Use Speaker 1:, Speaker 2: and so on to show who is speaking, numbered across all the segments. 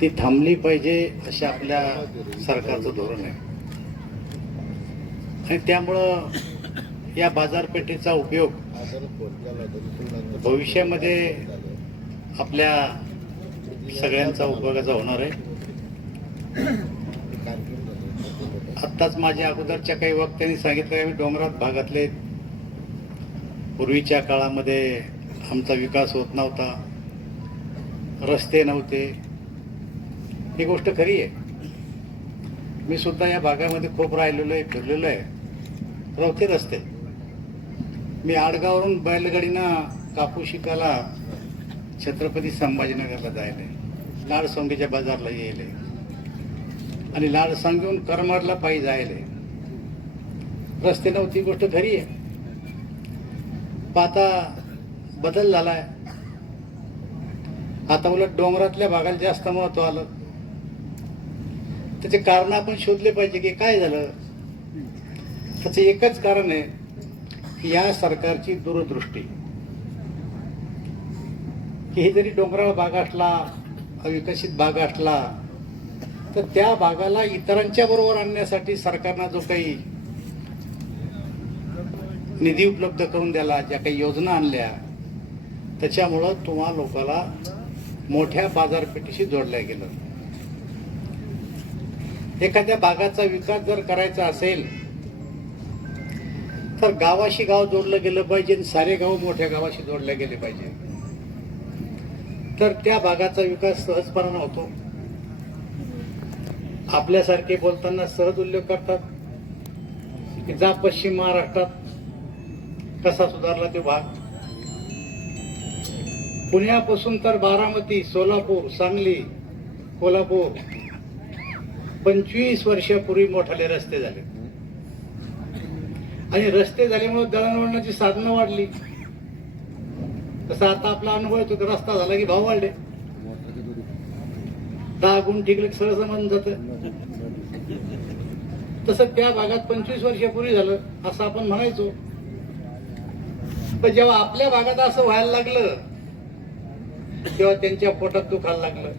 Speaker 1: ती थांबली पाहिजे असे आपल्या सरकारचं धोरण आहे. आणि त्यामुळं या बाजारपेठेचा उपयोग भविष्यामध्ये आपल्या सगळ्यांचा उपयोगाचा होणार आहे. आत्ताच माझ्या अगोदरच्या काही वक्त्यांनी सांगितलं की आम्ही डोंगरात भागातले. पूर्वीच्या काळामध्ये आमचा विकास होत नव्हता. रस्ते नव्हते. ही गोष्ट खरी आहे. मी सुद्धा या भागामध्ये खूप राहिलेलो आहे फिरलेलो आहे. रवते रस्ते. मी आडगावरून बैलगाडीनं कापूस शिकायला छत्रपती संभाजीनगरला जायला. लाडसोंगीच्या बाजारला यायले. आणि लाडसांगून करमाडला पायी जायला. रस्ते नव्हती गोष्ट खरी आहे. पाता आता बदल झालाय. आता उलट डोंगरातल्या भागाला जास्त महत्त्व आलं. त्याचे कारण आपण शोधले पाहिजे की काय झालं? त्याचं एकच कारण आहे की या सरकारची दूरदृष्टी. की हे जरी डोंगराळ भाग असला अविकसित भाग असला तर त्या भागाला इतरांच्या बरोबर आणण्यासाठी सरकारनं जो काही निधी उपलब्ध करून द्याला ज्या काही योजना आणल्या त्याच्यामुळं तुम्हा लोकाला मोठ्या बाजारपेठेशी जोडल्या गेलं. एखाद्या भागाचा विकास जर करायचा असेल तर गावाशी गाव जोडलं गेलं पाहिजे आणि सारे गाव मोठ्या गावाशी जोडले गेले पाहिजे. तर त्या भागाचा विकास सहजपणानं होतो. आपल्यासारखे बोलताना सहज उल्लेख करतात. जा पश्चिम महाराष्ट्रात कसा सुधारला तो भाग? पुण्यापासून तर बारामती सोलापूर सांगली कोल्हापूर. पंचवीस वर्षापूर्वी मोठाले रस्ते झाले. आणि रस्ते झाल्यामुळे दळणवळणाची साधनं वाढली. तसं आता आपला अनुभव येतो की रस्ता झाला की भाव वाढले. दहा गुण ठिकले सरळ समजून जात. तसं त्या भागात पंचवीस वर्षापूर्वी झालं असं आपण म्हणायचो. पण जेव्हा आपल्या भागात असं व्हायला लागलं तेव्हा त्यांच्या पोटात दुखायला लागलं.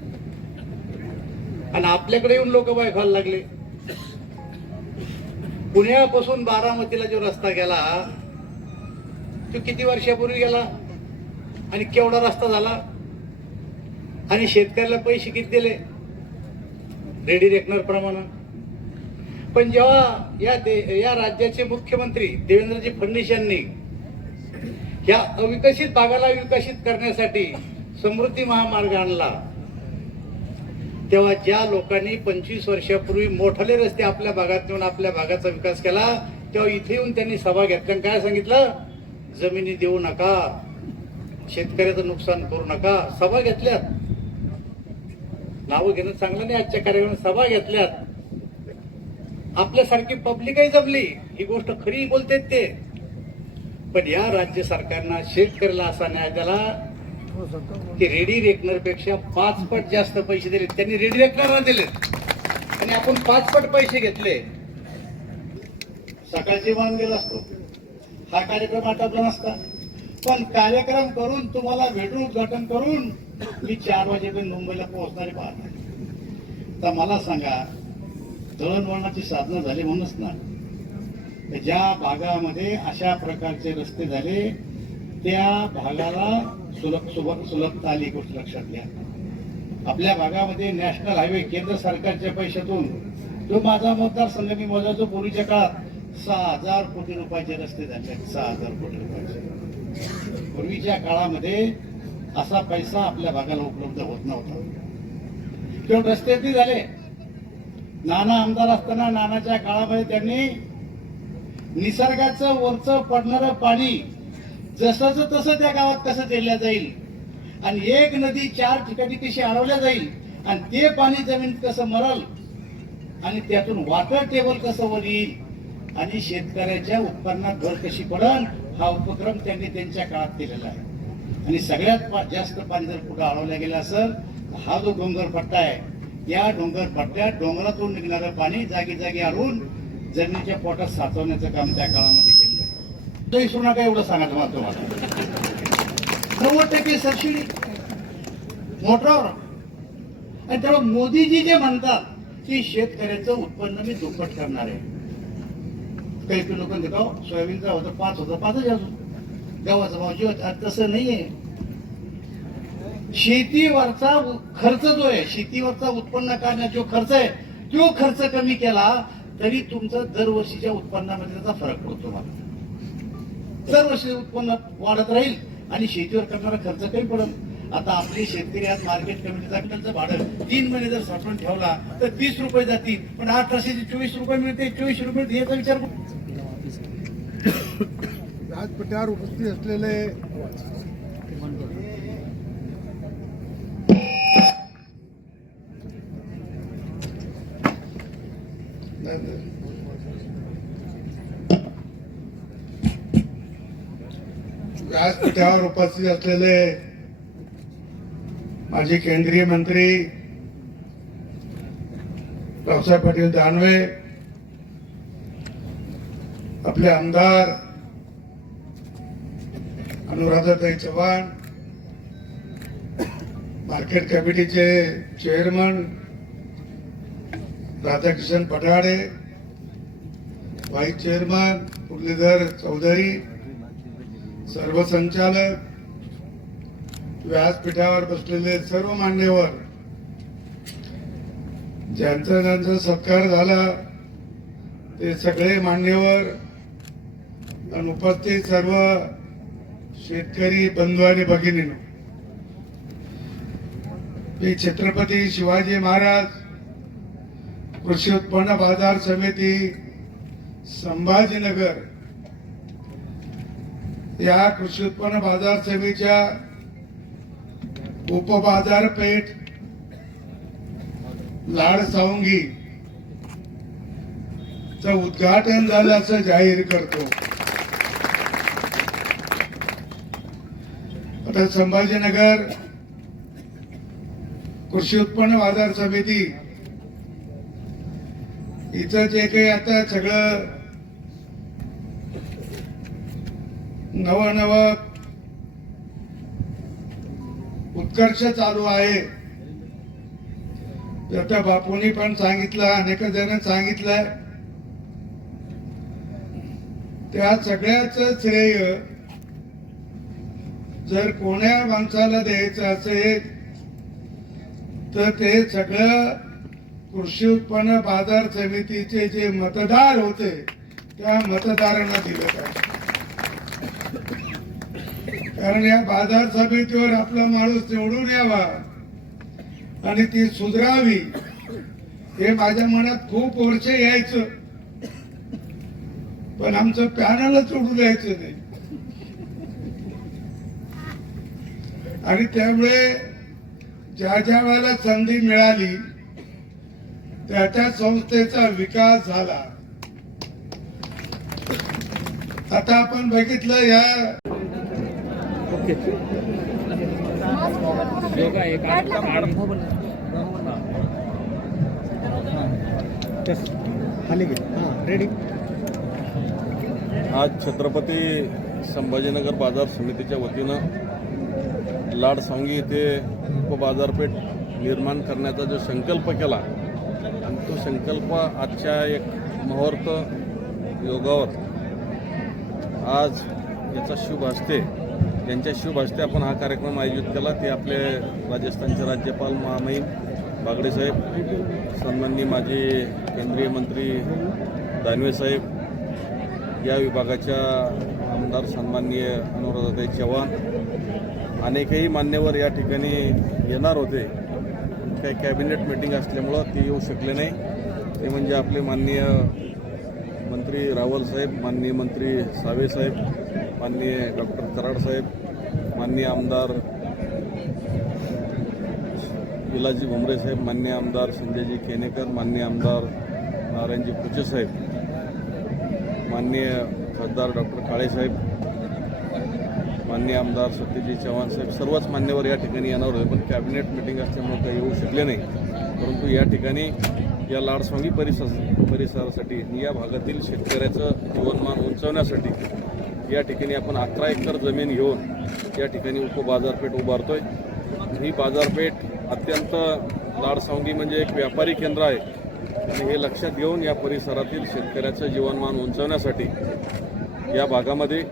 Speaker 1: आणि आपल्याकडे येऊन लोक खायला लागले. पुण्यापासून बारामतीला जो रस्ता गेला तो किती वर्षापूर्वी गेला? आणि केवढा रस्ता झाला? आणि शेतकऱ्याला पैसे किती दिले? रेडी रेकनर प्रमाणे. पण जेव्हा या दे या राज्याचे मुख्यमंत्री देवेंद्रजी फडणवीस यांनी या अविकसित भागाला विकसित करण्यासाठी समृद्धी महामार्ग आणला. तेव्हा ज्या लोकांनी पंचवीस वर्षापूर्वी मोठाले रस्ते आपल्या भागात नेऊन आपल्या भागाचा विकास केला तेव्हा इथे येऊन त्यांनी सभा घेतल्या. काय सांगितलं? जमिनी देऊ नका शेतकऱ्याचं नुकसान करू नका. सभा घेतल्यात. नावं घेणं चांगलं नाही आजच्या कार्यक्रमात सभा घेतल्यात. आपल्यासारखी पब्लिकही जमली. ही गोष्ट खरी बोलतेत ते. पण या राज्य सरकारनं शेतकऱ्याला असा न्याय त्याला की रेडी रेकनरपेक्षा पाच पट जास्त पैसे दिले. त्यांनी रेडी रेकनरला दिले आणि आपण पाच पट पैसे घेतले. सकाळची मान गेला असतो. हा कार्यक्रम आटपला नसता. पण कार्यक्रम करून तुम्हाला भेटून उद्घाटन करून मी चार वाजेपर्यंत मुंबईला पोहोचणारे पाहत तर मला सांगा दळणवळणाची साधनं झाली म्हणूनच ना. ज्या भागामध्ये अशा प्रकारचे रस्ते झाले त्या भागाला सुलभ सुबक सुलभता आली गोष्ट लक्षात घ्या. आपल्या भागामध्ये नॅशनल हायवे केंद्र सरकारच्या पैशातून जो माझा मतदारसंघ मी मोजायचो पूर्वीच्या काळात सहा हजार कोटी रुपयाचे रस्ते झाले. सहा हजार कोटी रुपयाचे. पूर्वीच्या काळामध्ये असा पैसा आपल्या भागाला उपलब्ध होत नव्हता. किंवा रस्ते ते झाले. नाना आमदार असताना नानाच्या काळामध्ये त्यांनी निसर्गाचं वरचं पडणारं पाणी जसंच तसं त्या गावात कसं दिल्या जाईल. आणि एक नदी चार ठिकाणी कशी अडवल्या जाईल. आणि ते पाणी जमीन कसं मरल आणि त्यातून वॉटर टेबल कसं वर येईल आणि शेतकऱ्याच्या उत्पन्नात भर कशी पडल हा उपक्रम त्यांनी त्यांच्या काळात केलेला आहे. आणि सगळ्यात पा- जास्त पाणी जर कुठं अडवल्या गेलं असेल तर हा जो डोंगर पट्टा आहे या डोंगर पट्ट्यात डोंगरातून निघणारं पाणी जागी जागी आणून जमिनीच्या पोटात साचवण्याचं काम त्या काळामध्ये विसरू नका एवढं सांगायचं मला तुम्हाला. नव्वद टक्के सबसिडी मोटर आणि तेव्हा मोदीजी जे म्हणतात की शेतकऱ्याचं उत्पन्न मी दुप्पट करणार आहे. काही काही लोक देतो सोयाबीनचा होता पाच होता पाचच अजून. गव्हाचा भाव जीव तसं नाहीये. शेतीवरचा खर्च जो आहे शेतीवरचा उत्पन्न काढण्याचा जो खर्च आहे तो खर्च कमी केला तरी तुमचं दरवर्षीच्या उत्पन्नामध्ये त्याचा फरक पडतो मला दरवर्षी उत्पन्न वाढत राहील आणि शेतीवर करणारा खर्च कमी पडेल. आता आपले शेतकरी आज मार्केट कमिटीचा त्यांचं भाडं तीन महिने जर साठवून ठेवला तर तीस रुपये जातील. पण अठराशे चोवीस रुपये मिळते चोवीस रुपये याचा विचार करू.
Speaker 2: व्यासपीठावर उपस्थित असलेले व्यासपीठावर उपस्थित असलेले माजी केंद्रीय मंत्री रावसाहेब पाटील दानवे आपले आमदार अनुराधाताई चव्हाण मार्केट कमिटीचे chairman Radhakishan Pathade vice chairman Muralidhar Chaudhari सर्व संचालक व्यासपीठावर बसलेले सर्व मान्यवर ज्यांचा ज्यांचा सत्कार झाला ते सगळे मान्यवर आणि उपस्थित सर्व शेतकरी बंधू आणि भगिनीनो. मी छत्रपती शिवाजी महाराज कृषी उत्पन्न बाजार समिती संभाजीनगर या कृषी उत्पन्न बाजार समितीच्या उपबाजारपेठ लाड सावंगी च उद्घाटन झाल्याचं जाहीर करतो. आता संभाजीनगर कृषी उत्पन्न बाजार समिती इथं जे काही आता सगळं नवनव उत्कर्ष चालू आहे. आता बापूंनी पण सांगितलं अनेक जण सांगितलंय. त्या सगळ्याच श्रेय जर कोण्या माणसाला द्यायचं असेल तर ते सगळं कृषी उत्पन्न बाजार समितीचे जे मतदार होते त्या मतदारांना दिलं पाहिजे. कारण या बाजार समितीवर आपला माणूस निवडून यावा आणि ती सुधरावी हे माझ्या मनात खूप वर्ष यायचं. पण आमचं पॅनलच सोडून द्यायचं नाही. आणि त्यामुळे ज्या ज्या वेळेला संधी मिळाली त्या त्या संस्थेचा विकास झाला. आता आपण बघितलं या खाली घे. हां रेडी
Speaker 3: आज छत्रपती संभाजीनगर बाजार समितीच्या वतीनं लाडसांगी येथे उपबाजारपेठ निर्माण करण्याचा जो संकल्प केला आणि तो संकल्प आजच्या एक मुहूर्त योगावर आज याचा शुभ हस्ते त्यांच्या शुभ हस्ते आपण हा कार्यक्रम आयोजित केला. ते आपले राजस्थानचे राज्यपाल महामहिम बागडे साहेब सन्माननीय माजी केंद्रीय मंत्री दानवे साहेब या विभागाच्या आमदार सन्माननीय अनुराधाताई चव्हाण अनेकही मान्यवर या ठिकाणी येणार होते. काही कॅबिनेट मिटिंग असल्यामुळं ते येऊ शकले नाही. ते म्हणजे आपले माननीय मंत्री रावल साहेब माननीय मंत्री सावे साहेब माननीय डॉक्टर कराड साहेब माननीय आमदार विलाजी भुमरे साहेब मान्य आमदार संजयजी केनेकर मान्य आमदार नारायणजी पुचे साहेब माननीय खासदार डॉक्टर काळेसाहेब माननीय आमदार सत्यजी चव्हाण साहेब सर्वच मान्यवर या ठिकाणी येणार होते पण कॅबिनेट मिटिंग असल्यामुळे काही येऊ शकले नाही. परंतु या ठिकाणी या लाडसांगी परिसर परिसरासाठी या भागातील शेतकऱ्याचं जीवनमान उंचावण्यासाठी या ठिकाणी आपण अकरा एकर जमीन घेऊन या ठिकाणी उपबाजारपेठ उभारतोय. ही बाजारपेठ अत्यंत लाडसावंगी म्हणजे एक व्यापारी केंद्र आहे. आणि हे लक्षात घेऊन या परिसरातील शेतकऱ्याचं जीवनमान उंचावण्यासाठी या भागामध्ये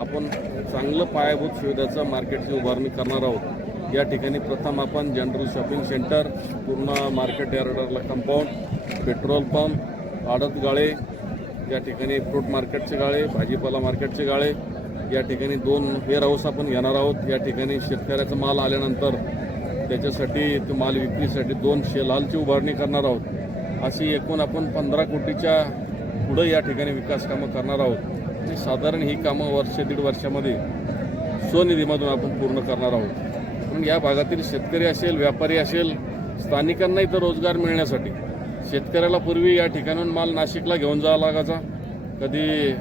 Speaker 3: आपण चांगलं पायाभूत सुविधाचं मार्केटची उभारणी करणार आहोत. या ठिकाणी प्रथम आपण जनरल शॉपिंग सेंटर पूर्ण मार्केट यार्डरला कंपाऊंड पेट्रोल पंप आडत गाळे या ठिकाणी फ्रूट मार्केटचे गाळे भाजीपाला मार्केटचे गाळे या ठिकाणी दोन वेअर हाऊस आपण घेणार आहोत. या ठिकाणी शेतकऱ्याचा माल आल्यानंतर त्याच्यासाठी तो माल विक्रीसाठी दोन शेलालची उभारणी करणार आहोत. अशी एकूण आपण पंधरा कोटीच्या पुढं या ठिकाणी विकास कामं करणार आहोत. आणि साधारण ही कामं वर्ष दीड वर्षामध्ये स्वनिधीमधून आपण पूर्ण करणार आहोत. म्हणून या भागातील शेतकरी असेल व्यापारी असेल स्थानिकांना इथं रोजगार मिळण्यासाठी. शेतकऱ्याला पूर्वी या ठिकाणून माल नाशिकला घेऊन जावा लागायचा. कधी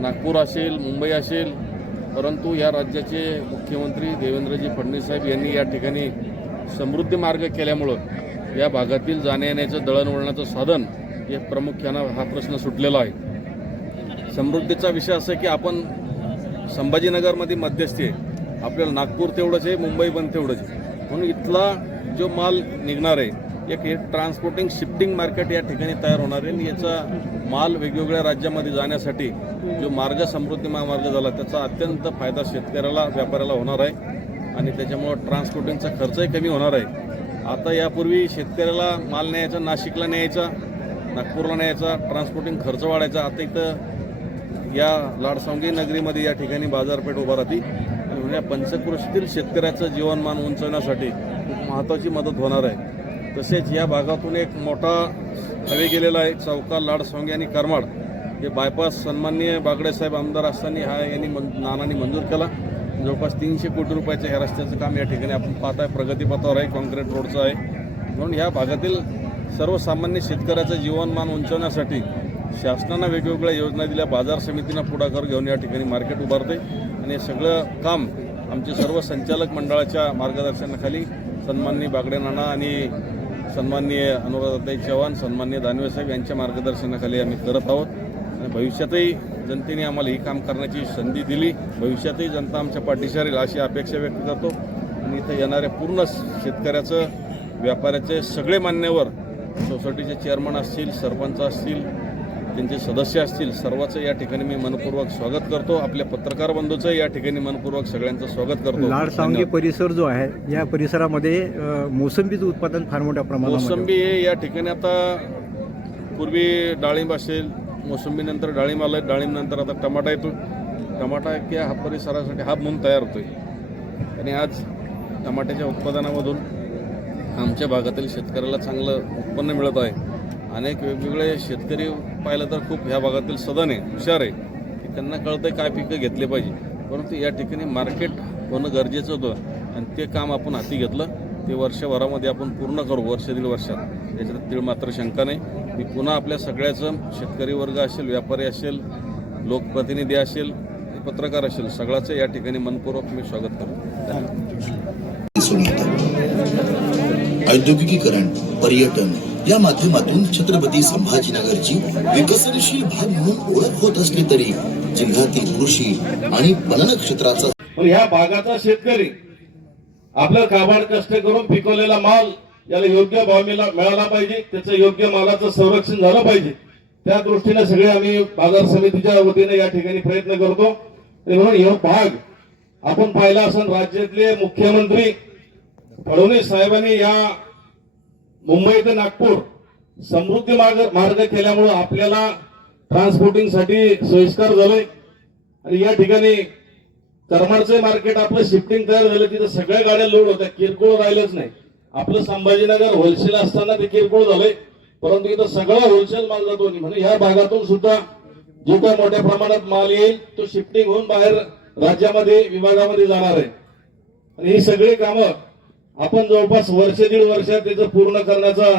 Speaker 3: नागपूर असेल मुंबई असेल परंतु या राज्याचे मुख्यमंत्री देवेंद्रजी फडणवीस साहेब यांनी या ठिकाणी समृद्धी मार्ग केल्यामुळं या भागातील जाण्यायेण्याचं दळणवळणाचं साधन हे प्रामुख्यानं हा प्रश्न सुटलेला आहे. समृद्धीचा विषय असा आहे की आपण संभाजीनगरमध्ये मध्यस्थी आहे. आपल्याला नागपूर तेवढंच आहे मुंबई पण तेवढंच आहे. म्हणून इथला जो माल निघणार आहे एक हे ट्रान्सपोर्टिंग शिफ्टिंग मार्केट या ठिकाणी तयार होणार आहे. आणि याचा माल वेगवेगळ्या राज्यामध्ये जाण्यासाठी जो मार्ग समृद्धी महामार्ग झाला त्याचा अत्यंत फायदा शेतकऱ्याला व्यापाऱ्याला होणार आहे. आणि त्याच्यामुळं ट्रान्सपोर्टिंगचा खर्चही कमी होणार आहे. आता यापूर्वी शेतकऱ्याला माल न्यायचा नाशिकला न्यायचा नागपूरला न्यायचा ट्रान्सपोर्टिंग खर्च वाढायचा. आता इथं या लाडसावंगी नगरीमध्ये या ठिकाणी बाजारपेठ उभा राहते. आणि म्हणून या शेतकऱ्याचं जीवनमान उंचवण्यासाठी खूप महत्त्वाची मदत होणार आहे. तसेच या भागातून एक मोठा हवे गेलेला आहे चौका लाडसावंगी आणि करमाड. हे बायपास सन्माननीय बागडेसाहेब आमदार असताना हा यांनी मन नानांनी मंजूर केला. जवळपास तीनशे कोटी रुपयाचं ह्या रस्त्याचं काम या ठिकाणी आपण पाहत आहे प्रगतीपथावर आहे कॉन्क्रीट रोडचं आहे. म्हणून ह्या भागातील सर्वसामान्य शेतकऱ्याचं जीवनमान उंचवण्यासाठी शासनानं वेगवेगळ्या योजना दिल्या. बाजार समितीनं पुढाकार घेऊन या ठिकाणी मार्केट उभारते. आणि हे सगळं काम आमचे सर्व संचालक मंडळाच्या मार्गदर्शनाखाली सन्माननीय बागडे नाना आणि सन्माननीय अनुराधाताई चव्हाण सन्माननीय दानवे साहेब यांच्या मार्गदर्शनाखाली आम्ही करत आहोत. आणि भविष्यातही जनतेने आम्हाला ही काम करण्याची संधी दिली. भविष्यातही जनता आमच्या पाठीशी राहील अशी अपेक्षा व्यक्त करतो. आणि इथं येणाऱ्या पूर्ण शेतकऱ्याचं व्यापाऱ्याचे सगळे मान्यवर सोसायटीचे चेअरमन असतील सरपंच असतील त्यांचे सदस्य असतील सर्वांचं या ठिकाणी मी मनपूर्वक स्वागत करतो. आपल्या पत्रकार बंधूचं या ठिकाणी मनपूर्वक सगळ्यांचं स्वागत करतो.
Speaker 4: लाडसावंगी
Speaker 3: धन्यवाद.
Speaker 4: परिसर जो आहे या परिसरामध्ये मोसंबीचं उत्पादन फार मोठ्या प्रमाणामध्ये
Speaker 3: मोसंबी हे या ठिकाणी आता पूर्वी डाळिंब असेल मोसंबीनंतर डाळिंब आलं डाळिंबनंतर आता टमाटा येतो टमाटा या हा परिसरासाठी हा म्हणून तयार होतोय. आणि आज टमाट्याच्या उत्पादनामधून आमच्या भागातील शेतकऱ्याला चांगलं उत्पन्न मिळत आहे. अनेक वेगवेगळे शेतकरी पाहिलं तर खूप ह्या भागातील सदन आहे हुशार आहे. की त्यांना कळतंय काय पिकं घेतले पाहिजे. परंतु या ठिकाणी मार्केट होणं गरजेचं होतं आणि ते काम आपण हाती घेतलं. ते वर्षभरामध्ये आपण पूर्ण करू वर्ष दीड वर्षात. याच्यात तीळ मात्र शंका नाही. मी पुन्हा आपल्या सगळ्याचं शेतकरी वर्ग असेल व्यापारी असेल लोकप्रतिनिधी असेल पत्रकार असेल सगळ्याचं या ठिकाणी मनपूर्वक मी स्वागत करतो.
Speaker 5: औद्योगिकीकरण पर्यटन या माध्यमातून छत्रपती संभाजीनगरची विकसनशील भाग म्हणून ओळख होत असली तरी जिल्ह्यातील कृषी आणि पणन क्षेत्राचा
Speaker 6: ह्या भागाचा शेतकरी आपलं काबाड कष्ट करून पिकवलेला माल याला योग्य भाव मिळाला पाहिजे त्याचं योग्य मालाचं संरक्षण झालं पाहिजे. त्या दृष्टीने सगळे आम्ही बाजार समितीच्या वतीने या ठिकाणी प्रयत्न करतो. म्हणून हा भाग आपण पाहिला असून राज्यातले मुख्यमंत्री फडणवीस साहेबांनी या मुंबई ते नागपूर समृद्धी मार्ग मार्ग केल्यामुळं आपल्याला ट्रान्सपोर्टिंगसाठी सोयीस्कर झालंय. आणि या ठिकाणी करमाडचं मार्केट आपलं शिफ्टिंग तयार झालं तिथं सगळ्या गाड्या लोड होत्या. किरकोळ राहिलंच नाही. आपलं संभाजीनगर होलसेल असताना ते किरकोळ झालंय. परंतु इथं सगळा होलसेल माल जातो. म्हणजे ह्या भागातून सुद्धा जो काय मोठ्या प्रमाणात माल येईल तो शिफ्टिंग होऊन बाहेर राज्यामध्ये विभागामध्ये जाणार आहे. आणि ही सगळी कामं आपण जवळपास वर्ष दीड वर्षात त्याचं पूर्ण करण्याचा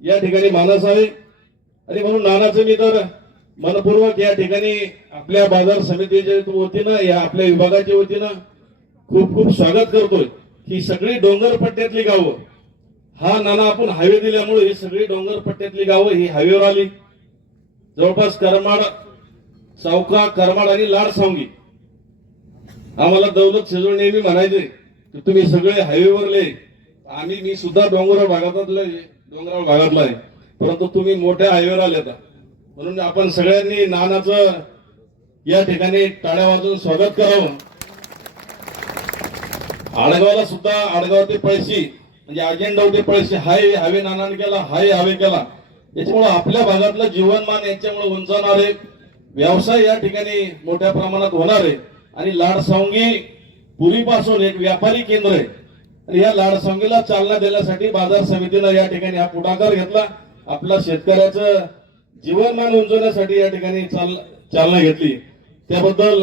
Speaker 6: या ठिकाणी मानस आहे. आणि म्हणून नानाचं मी तर मनपूर्वक या ठिकाणी आपल्या बाजार समितीच्या वतीनं या आपल्या विभागाच्या वतीनं खूप खूप स्वागत करतोय. ही सगळी डोंगर पट्ट्यातली गावं हा नाना आपण हायवे दिल्यामुळे ही सगळी डोंगर पट्ट्यातली गावं ही हायवेवर आली. जवळपास करमाड सावका करमाड आणि लाडसावंगी आम्हाला दौलत शेजवळ नेहमी म्हणायचे की तुम्ही सगळे हायवेवरले
Speaker 3: आम्ही मी सुद्धा डोंगराळ भागातलं डोंगराळ भागातला आहे. परंतु तुम्ही मोठ्या हायवेवर आले म्हणून आपण सगळ्यांनी नानाचं या ठिकाणी टाळ्या वाजून स्वागत करावं. आडगावला सुद्धा आडगाव ते पळशी म्हणजे अजेंडा ते पळशी हाय हवे नानाने केला हाय हवे केला. याच्यामुळे आपल्या भागातलं जीवनमान याच्यामुळे उंचावणार आहे. व्यवसाय या ठिकाणी मोठ्या प्रमाणात होणार आहे. आणि लाडसावंगी पूर्वीपासून एक व्यापारी केंद्र आहे. आणि या लाडसावंगीला चालना देण्यासाठी बाजार समितीनं या ठिकाणी हा पुढाकार घेतला. आपला शेतकऱ्याचं जीवनमान उंचवण्यासाठी या ठिकाणी चाल चालना घेतली. त्याबद्दल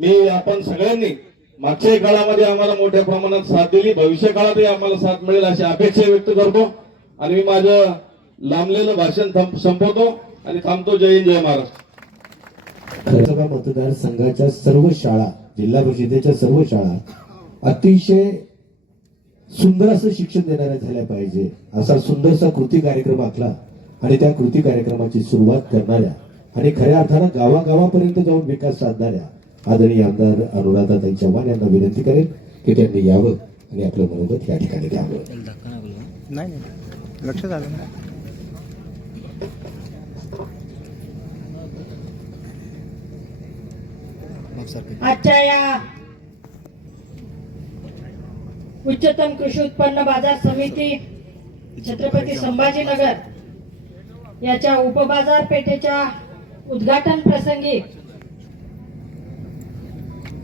Speaker 3: मी आपण सगळ्यांनी मागच्याही काळामध्ये आम्हाला मोठ्या प्रमाणात साथ दिली. भविष्य काळातही आम्हाला साथ मिळेल अशी अपेक्षा व्यक्त करतो. आणि मी माझं लांबलेलं भाषण संपवतो. आणि थांबतो. जय हिंद जय महाराष्ट्र.
Speaker 7: मतदारसंघाच्या सर्व शाळा जिल्हा परिषदेच्या सर्व शाळा अतिशय सुंदर असं शिक्षण देणाऱ्या झाल्या पाहिजे. असा सुंदरसा कृती कार्यक्रम आखला आणि त्या कृती कार्यक्रमाची सुरुवात करणाऱ्या आणि खऱ्या अर्थानं गावागावापर्यंत जाऊन विकास साधणाऱ्या आदरणीय आमदार अनुराधाताई चव्हाण यांना विनंती करेल की त्यांनी यावं आणि आपलं मनोगत या ठिकाणी द्यावं
Speaker 4: नाही लक्षात आलं
Speaker 8: आजच्या या उच्चतम कृषी उत्पन्न बाजार समिती छत्रपती संभाजीनगर याच्या उपबाजारपेठेच्या उद्घाटन प्रसंगी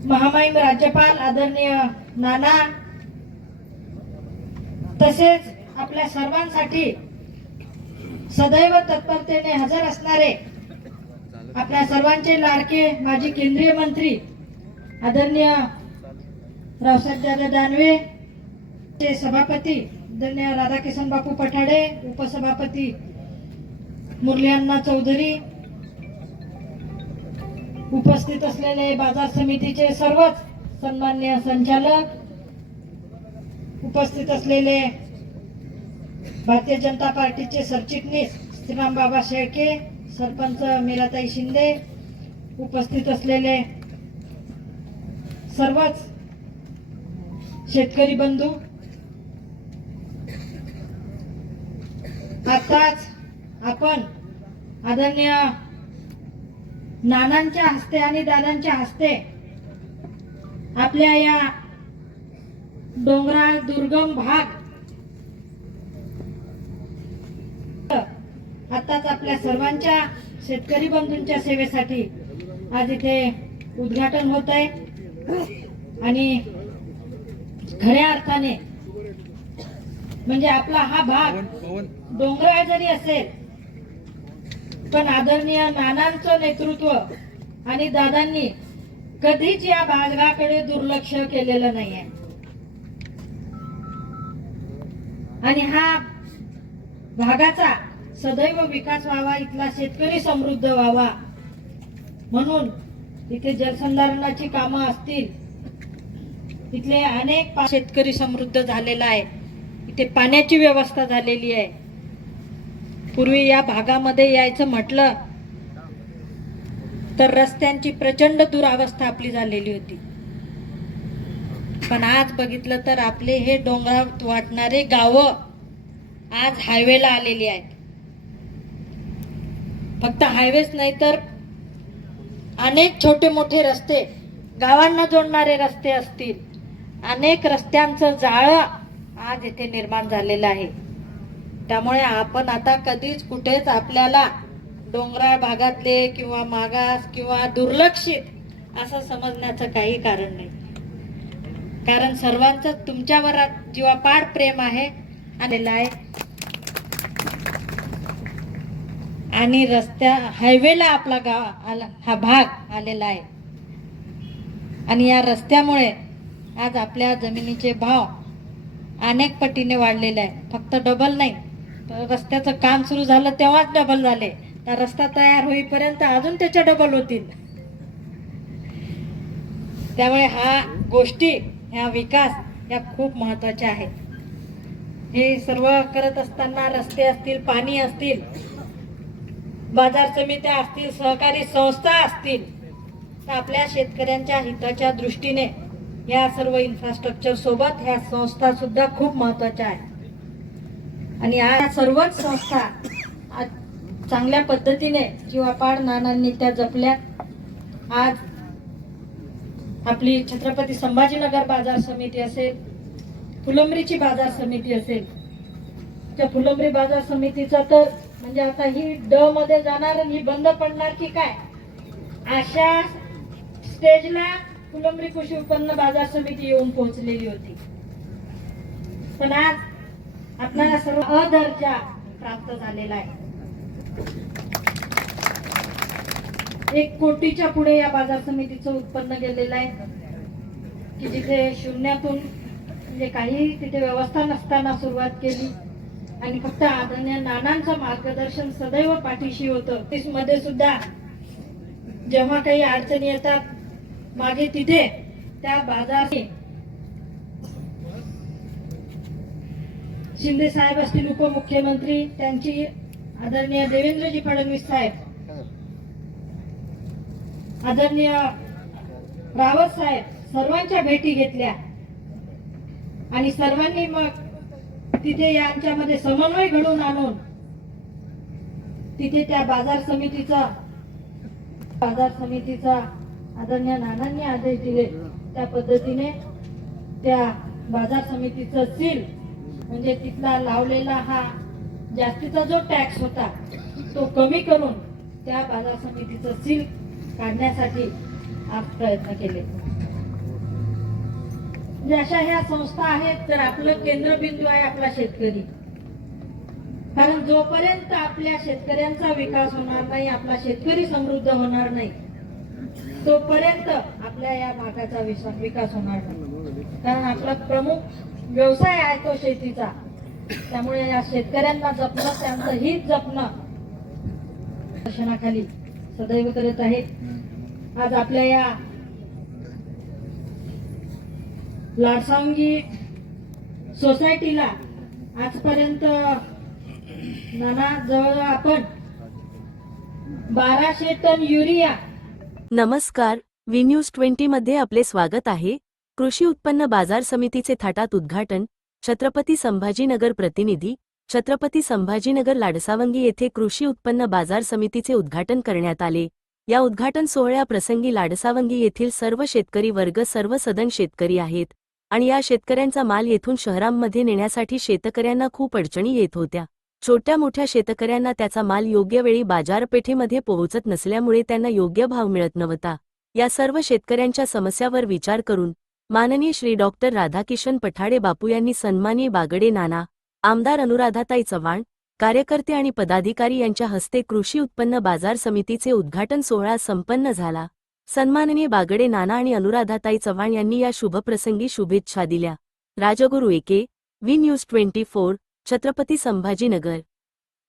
Speaker 8: महामहिम राज्यपाल आदरणीय नाना तसेच आपल्या सर्वांसाठी सदैव तत्परतेने हजर असणारे आपल्या सर्वांचे लाडके माजी केंद्रीय मंत्री आदरणीय रावसाहेब दानवे चे सभापती आदरणीय राधाकिशन बापू पठाडे उपसभापती मुरली अण्णा चौधरी उपस्थित असलेले बाजार समितीचे सर्वच सन्मान्य संचालक उपस्थित असलेले भारतीय जनता पार्टीचे सरचिटणीस श्रीराम बाबा शेळके सरपंच मीराताई शिंदे उपस्थित असलेले सर्वच शेतकरी बंधू आताच आपण आदरणीय नानांच्या हस्ते आणि दादांच्या हस्ते आपल्या या डोंगराळ दुर्गम भाग आताच आपल्या सर्वांच्या शेतकरी बंधूंच्या सेवेसाठी आज इथे उद्घाटन होत आहे. आणि खऱ्या अर्थाने म्हणजे आपला हा भाग डोंगराळ जरी असेल पण आदरणीय नानांचं नेतृत्व आणि दादांनी कधीच या भागाकडे दुर्लक्ष केलेलं नाहीये. आणि हा भागाचा सदैव विकास व्हावा इथला शेतकरी समृद्ध व्हावा. म्हणून इथे जलसंधारणाची कामं असतील. इथले अनेक शेतकरी समृद्ध झालेला आहे. इथे पाण्याची व्यवस्था झालेली आहे. पूर्वी या भागामध्ये यायचं म्हटलं तर रस्त्यांची प्रचंड दुरावस्था आपली झालेली होती. पण आज बघितलं तर आपले हे डोंगरात वाटणारे गावं आज हायवेला आलेली आहेत. फक्त हायवेच नाही तर अनेक छोटे मोठे रस्ते गावांना जोडणारे रस्ते असतील. अनेक रस्त्यांचं जाळं आज इथे निर्माण झालेलं आहे. त्यामुळे आपण आता कधीच कुठेच आपल्याला डोंगराळ भागातले किंवा मागास किंवा दुर्लक्षित असं समजण्याचं काही कारण नाही. कारण सर्वांचं तुमच्यावर जीवापाड प्रेम आहे आलेलं आहे आणि रस्त्या हायवेला आपला गाव आला हा भाग आलेला आहे. आणि या रस्त्यामुळे आज आपल्या जमिनीचे भाव अनेक पटीने वाढलेले आहे. फक्त डबल नाही रस्त्याचं काम सुरू झालं तेव्हाच डबल झाले. तर रस्ता तयार होईपर्यंत अजून त्याच्या डबल होतील. त्यामुळे हा गोष्टी ह्या विकास या खूप महत्त्वाच्या आहेत. हे सर्व करत असताना रस्ते असतील पाणी असतील बाजार समित्या असतील सहकारी संस्था असतील तर आपल्या शेतकऱ्यांच्या हिताच्या दृष्टीने या सर्व इन्फ्रास्ट्रक्चर सोबत ह्या संस्था सुद्धा खूप महत्त्वाच्या आहेत. आणि या सर्वच संस्था आज चांगल्या पद्धतीने किंवा पाड नानांनी त्या जपल्या. आज आपली छत्रपती संभाजीनगर बाजार समिती असेल फुलंब्रीची बाजार समिती असेल. त्या फुलंब्री बाजार समितीचा तर म्हणजे आता ही ड मध्ये जाणार आणि ही बंद पडणार की काय? अशा स्टेजला फुलंबरी कृषी उत्पन्न बाजार समिती येऊन पोहोचलेली होती. पण आज आपल्याला सर्व अदर्जा प्राप्त झालेला आहे. एक कोटीच्या पुढे या बाजार समितीचं उत्पन्न गेलेलं आहे. की जिथे शून्यातून म्हणजे काही तिथे व्यवस्था नसताना सुरुवात केली. आणि फक्त आदरणीय नानांचं मार्गदर्शन सदैव पाठीशी होतं. तीसमध्ये सुद्धा जेव्हा काही अडचणी येतात मागे तिथे त्या बाजार शिंदे साहेब असतील उपमुख्यमंत्री त्यांची आदरणीय देवेंद्रजी फडणवीस साहेब आदरणीय रावत साहेब सर्वांच्या भेटी घेतल्या. आणि सर्वांनी मग तिथे यांच्यामध्ये समन्वय घडून आणून तिथे त्या बाजार समितीचा बाजार समितीचा आदरणीय नानांनी आदेश दिले. त्या पद्धतीने त्या बाजार समितीचं सील म्हणजे तिथला लावलेला हा जास्तीचा जो टॅक्स होता तो कमी करून त्या बाजार समितीचं सील काढण्यासाठी आज प्रयत्न केले. म्हणजे अशा ह्या संस्था आहेत तर आपलं केंद्रबिंदू आहे आपला शेतकरी. कारण जोपर्यंत आपल्या शेतकऱ्यांचा विकास होणार नाही आपला शेतकरी समृद्ध होणार नाही तोपर्यंत आपल्या या भागाचा विकास होणार नाही. कारण आपला प्रमुख व्यवसाय आहे तो शेतीचा. त्यामुळे या शेतकऱ्यांना जपणं त्यांचं हित जपणं शासनाखाली सदैव करत आहे. आज आपल्या या लाडसांगी सोसायटीला आजपर्यंत नाना जवळ आपण बाराशे टन युरिया
Speaker 9: नमस्कार वी न्यूज ट्वेंटी मध्ये आपले स्वागत आहे. कृषी उत्पन्न बाजार समितीचे थाटात उद्घाटन छत्रपती संभाजीनगर प्रतिनिधी छत्रपती संभाजीनगर लाडसावंगी येथे कृषी उत्पन्न बाजार समितीचे उद्घाटन करण्यात आले. या उद्घाटन सोहळ्याप्रसंगी लाडसावंगी येथील सर्व शेतकरी वर्ग सर्व सदन शेतकरी आहेत. आणि या शेतकऱ्यांचा माल येथून शहरांमध्ये नेण्यासाठी शेतकऱ्यांना खूप अडचणी येत होत्या. छोट्या मोठ्या शेतकऱ्यांना त्याचा माल योग्य वेळी बाजारपेठेमध्ये पोहोचत नसल्यामुळे त्यांना योग्य भाव मिळत नव्हता. या सर्व शेतकऱ्यांच्या समस्यावर विचार करून माननीय श्री डॉक्टर राधाकिशन पठाडे बापू यांनी सन्मानी बागडे नाना आमदार अनुराधाताई चव्हाण कार्यकर्ते आणि पदाधिकारी यांच्या हस्ते कृषी उत्पन्न बाजार समितीचे उद्घाटन सोहळा संपन्न झाला. सन्माननीय बागडे नाना आणि अनुराधाताई चव्हाण यांनी या शुभप्रसंगी शुभेच्छा दिल्या. Rajguru A K V news twenty four Chhatrapati Sambhajinagar.